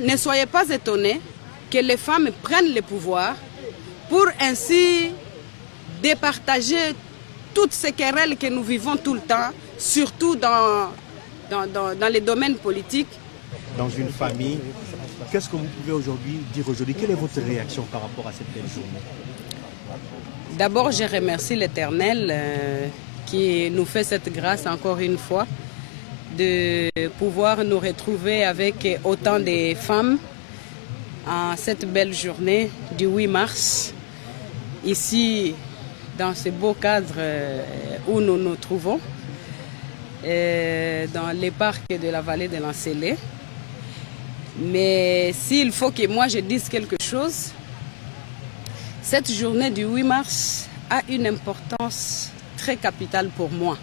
Ne soyez pas étonnés que les femmes prennent le pouvoir pour ainsi départager toutes ces querelles que nous vivons tout le temps, surtout dans les domaines politiques. Dans une famille, qu'est-ce que vous pouvez dire aujourd'hui? Quelle est votre réaction par rapport à cette belle journée? D'abord, je remercie l'Éternel qui nous fait cette grâce encore une fois de pouvoir nous retrouver avec autant de femmes en cette belle journée du 8 mars, ici dans ce beau cadre où nous nous trouvons, dans les parcs de la vallée de l'Ancélé. Mais s'il faut que moi je dise quelque chose, cette journée du 8 mars a une importance très capitale pour moi.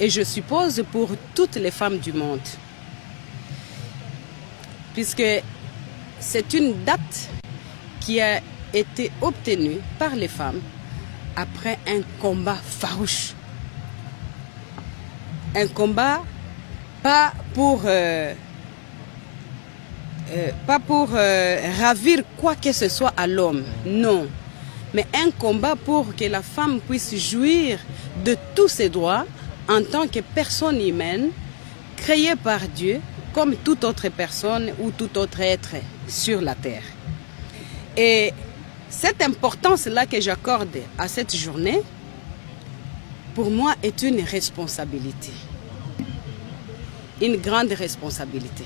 Et je suppose pour toutes les femmes du monde. Puisque c'est une date qui a été obtenue par les femmes après un combat farouche. Un combat pas pour ravir quoi que ce soit à l'homme, non. Mais un combat pour que la femme puisse jouir de tous ses droits en tant que personne humaine, créée par Dieu, comme toute autre personne ou tout autre être sur la terre. Et cette importance-là que j'accorde à cette journée, pour moi, est une responsabilité. Une grande responsabilité.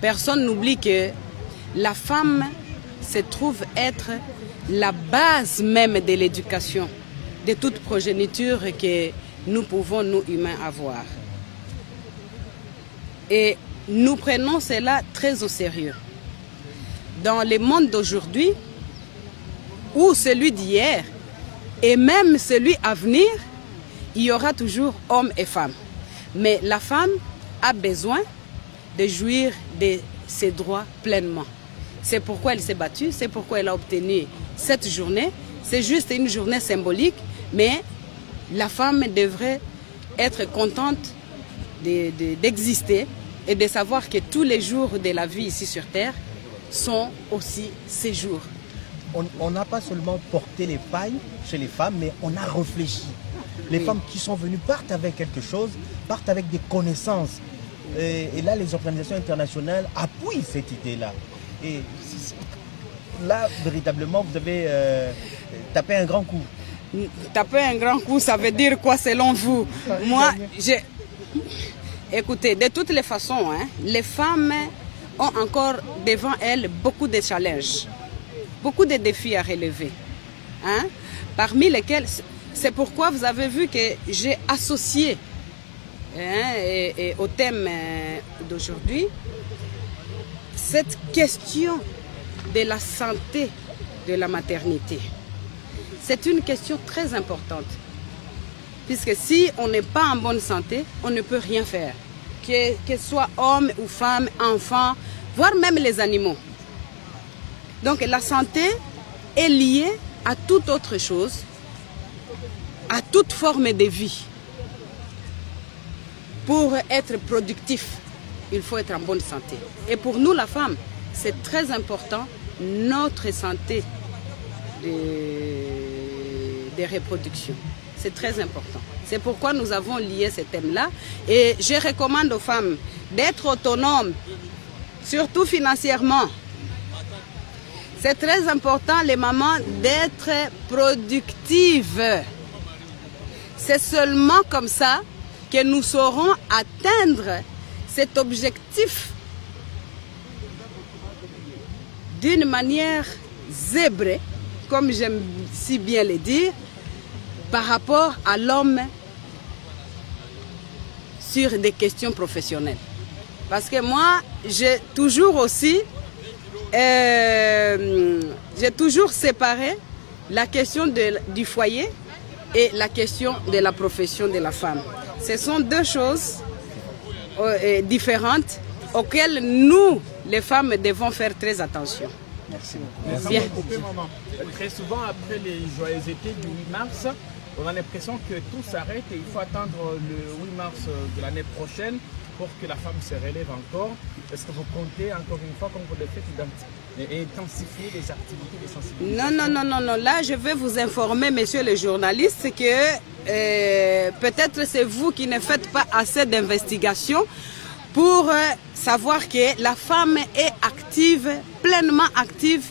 Personne n'oublie que la femme se trouve être la base même de l'éducation, de toute progéniture que nous pouvons, nous humains, avoir. Et nous prenons cela très au sérieux. Dans le monde d'aujourd'hui, ou celui d'hier, et même celui à venir, il y aura toujours hommes et femmes. Mais la femme a besoin de jouir de ses droits pleinement. C'est pourquoi elle s'est battue, c'est pourquoi elle a obtenu cette journée. C'est juste une journée symbolique, mais la femme devrait être contente d'exister et de savoir que tous les jours de la vie ici sur Terre sont aussi ses jours. On n'a pas seulement porté les pailles chez les femmes, mais on a réfléchi. Les femmes qui sont venues partent avec quelque chose, partent avec des connaissances. Et là, les organisations internationales appuient cette idée-là. Et là, véritablement, vous avez tapé un grand coup. Taper un grand coup, ça veut dire quoi selon vous? Moi, écoutez, de toutes les façons, les femmes ont encore devant elles beaucoup de challenges, beaucoup de défis à relever. Parmi lesquels, c'est pourquoi vous avez vu que j'ai associé et au thème d'aujourd'hui cette question de la santé de la maternité. C'est une question très importante, puisque si on n'est pas en bonne santé, on ne peut rien faire, que ce soit homme ou femme, enfant, voire même les animaux. Donc la santé est liée à toute autre chose, à toute forme de vie. Pour être productif, il faut être en bonne santé. Et pour nous, la femme, c'est très important, notre santé de reproduction. C'est très important. C'est pourquoi nous avons lié ce thème-là. Et je recommande aux femmes d'être autonomes, surtout financièrement. C'est très important, les mamans, d'être productives. C'est seulement comme ça que nous saurons atteindre cet objectif d'une manière zébrée, comme j'aime si bien le dire, par rapport à l'homme sur des questions professionnelles. Parce que moi, j'ai toujours séparé la question du foyer et la question de la profession de la femme. Ce sont deux choses différentes auxquelles nous, les femmes, devons faire très attention. Merci beaucoup. Merci beaucoup, maman. Très souvent, après les joyeusetés du 8 mars, on a l'impression que tout s'arrête et il faut attendre le 8 mars de l'année prochaine pour que la femme se relève encore? Est-ce que vous comptez, encore une fois, comme vous le faites, intensifier les activités de sensibilisation? Non. Là, je vais vous informer, messieurs les journalistes, que peut-être c'est vous qui ne faites pas assez d'investigations pour savoir que la femme est active, pleinement active,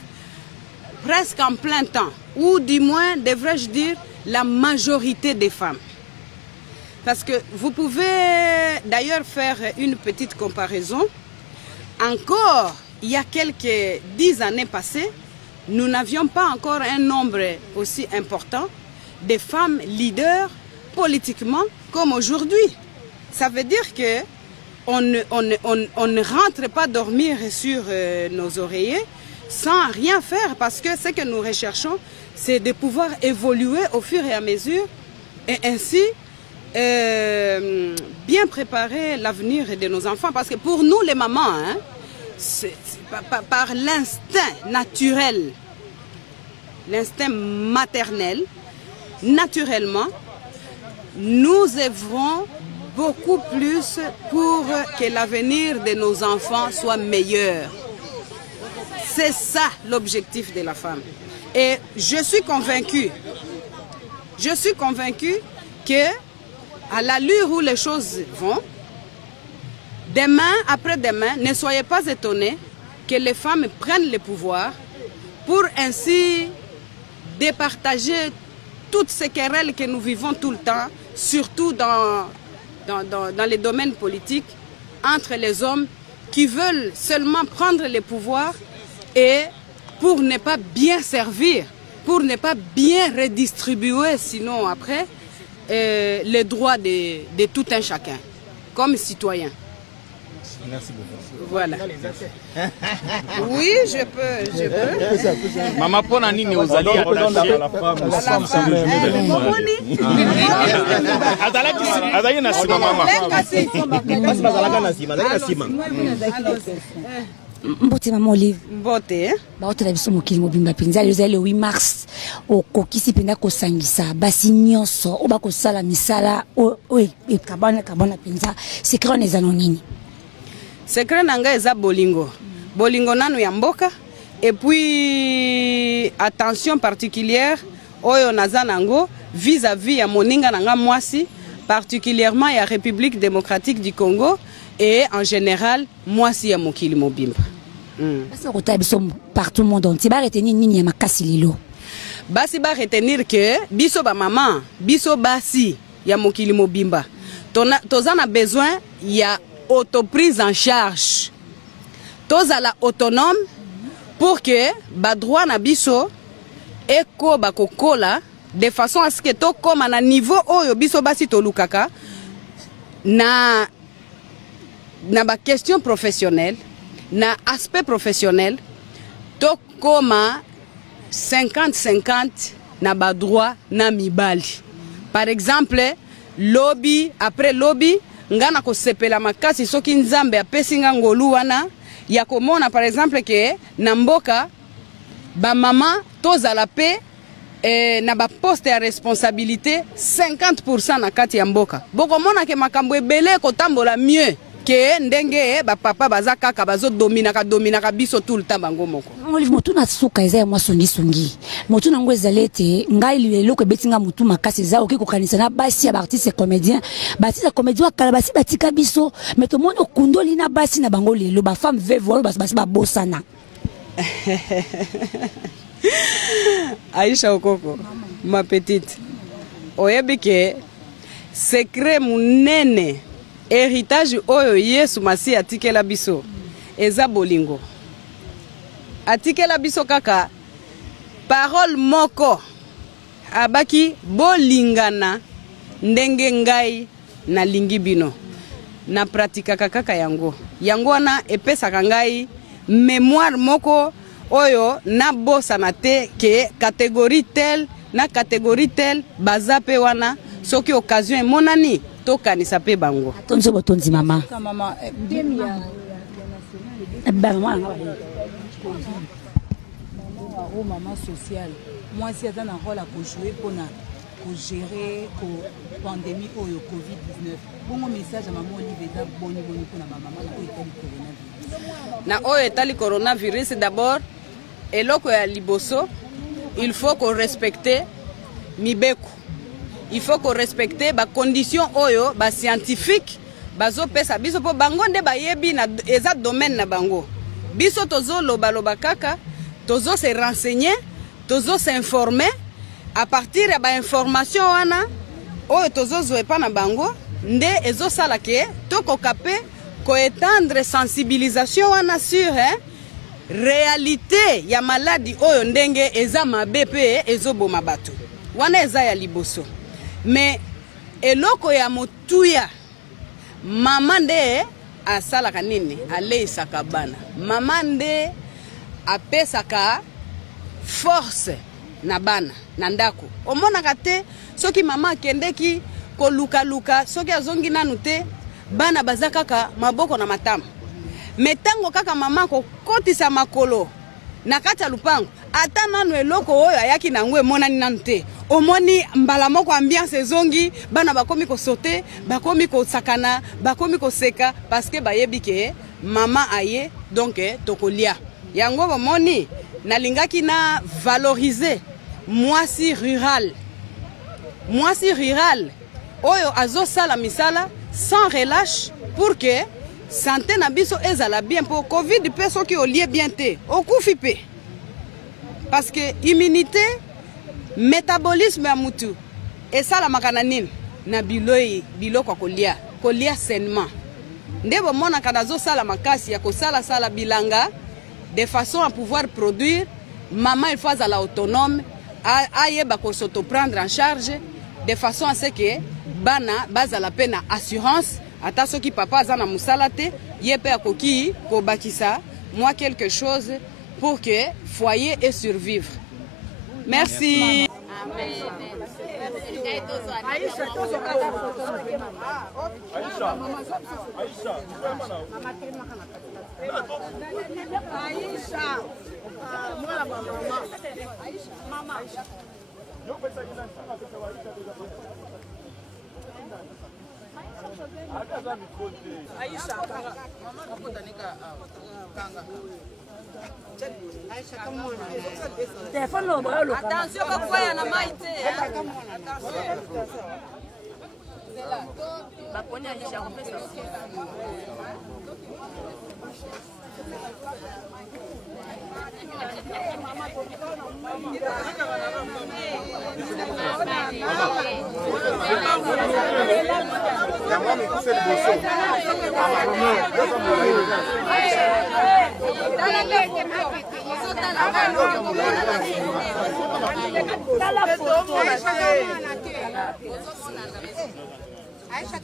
presque en plein temps. Ou du moins, devrais-je dire, la majorité des femmes. Parce que vous pouvez d'ailleurs faire une petite comparaison. Encore, il y a quelques 10 années passées, nous n'avions pas encore un nombre aussi important de femmes leaders politiquement comme aujourd'hui. Ça veut dire que on ne rentre pas dormir sur nos oreillers sans rien faire, parce que ce que nous recherchons, c'est de pouvoir évoluer au fur et à mesure et ainsi bien préparer l'avenir de nos enfants. Parce que pour nous les mamans, hein, par l'instinct naturel, l'instinct maternel, naturellement, nous œuvrons beaucoup plus pour que l'avenir de nos enfants soit meilleur. C'est ça l'objectif de la femme. Et je suis convaincue que à l'allure où les choses vont, demain, après-demain, ne soyez pas étonnés que les femmes prennent le pouvoir pour ainsi départager toutes ces querelles que nous vivons tout le temps, surtout dans les domaines politiques, entre les hommes qui veulent seulement prendre le pouvoir et pour ne pas bien servir, pour ne pas bien redistribuer, sinon après, les droits de tout un chacun, comme citoyen. Merci beaucoup. Voilà. Oui, je peux. Maman Ponani ne vous allez attacher la femme. Mbote mama Olive. Mbote. Baotela biso mokili mobimba penza le 8 mars okokisi penda kosangisa basi nyonso oba kosala misala e kabana penza secret neza nonini. Secret nanga eza bolingo. Bolingo nanu ya mboka, et puis attention particulière oyo naza nango vis-à-vis ya moninga nanga mwasi, particulièrement ya République démocratique du Congo et en général mwasi ya mokili mobimba. Parce que biso partout le monde entier ba retenir nini ya makasi lelo. Basi ba retenir que biso ba maman, biso basi ya mokili mobimba. Toza na besoin ya autoprise en charge. Toza la autonome pour que ba droit na biso eko ba kokola de façon à ce que to koma na niveau oyo biso basi to lukaka na ba question professionnelle, na aspect professionnel, to koma 50-50 na ba droit na mibali. Par exemple, lobby après lobby, ngana ko sepela makasi soki nzambe apesi nga ngolu wana ya komona par exemple que na mboka ba mama tozala pe na ba poste ya responsabilité 50% na kati ya mboka. Boko mona ke makambo ebele ko tambola mieux que ndenge ba papa baza kaka bazo dominaka biso tout le temps bango moko. Olive motu na suka eza ya mwa songi motu nango ezalete ngai lelo ko betinga motu makasi za oki ko kanisa na basi ya artiste comédien kala basi batika biso mais to mono kundoli na basi na bango lelo ba femme veuve basi ba bosana. Aisha Okoko, ma petite, oyebi ke secret munene héritage oyo Yesu Masi atikela biso eza bolingo. Atikela biso kaka parole moko abaki bolingana ndenge ngai na lingi bino na pratika kaka yango wana epesaka ngai mémoire moko oyo na bosa na te ke catégorie tel na catégorie tel baza pe wana soki occasion emonani tokanisa pe bango. Tonzo botonzi mama. Mama maman sociale. Moi si ata na rôle à jouer pour na gérer la pandémie ou le Covid-19. Bon message à maman Olivia boni pour la maman na oyo etali coronavirus d'abord eloko ya liboso il faut qu'on respecte mibeko, il faut qu'on respecte ba condition oyo ba scientifique bazo pesa biso po bango nde bayebi na eza domaine na bango biso tozo loba kaka tozo se renseigner tozo s'informer à partir ya ba information wana oyo tozo zoepa na bango nde ezo sala ke toko kapé ko étendre sensibilisation wana sur réalité ya maladie oyo ndenge eza mabe pe ezoboma bato wana eza ya liboso mais eloko ya motuya mama nde asalaka nini aleisaka bana mama nde apesaka force na bana na ndako omonaka te soki mama akendeki koluka soki azongi nanu te bana baza kaka maboko na matama metango kaka mama ko kotisa makolo na kati ya lupango ata nanu eloko oyo ayaki nango emonani nanu te omoni mbala moko ambiance ezongi bana bakomi kosote bakomi kosakana bakomi koseka parce que bayebi ke mama aye donc tokolia yango bomoni nalingaki na valoriser mwasi rural oyo azosala misala sans relâche pour que santé na biso ezala bien pour Covid pe soki olie bien te okufi pe parce que immunité métabolisme ya mutu esala makana nini na biloko kolia sainement nde bomona kana zosala makasi ya kosala bilanga de façon à pouvoir produire maman il faut azala autonome ayeba ko s'autoprendre en charge de façon à ce que bana bazala pe na assurance ata soki papa aza na musala te ye pe akoki ko bakisa moi quelque chose pour que foyer et survivre. Merci. Attention kwa ya na maite. Baponi Aisha kompesa. Aisha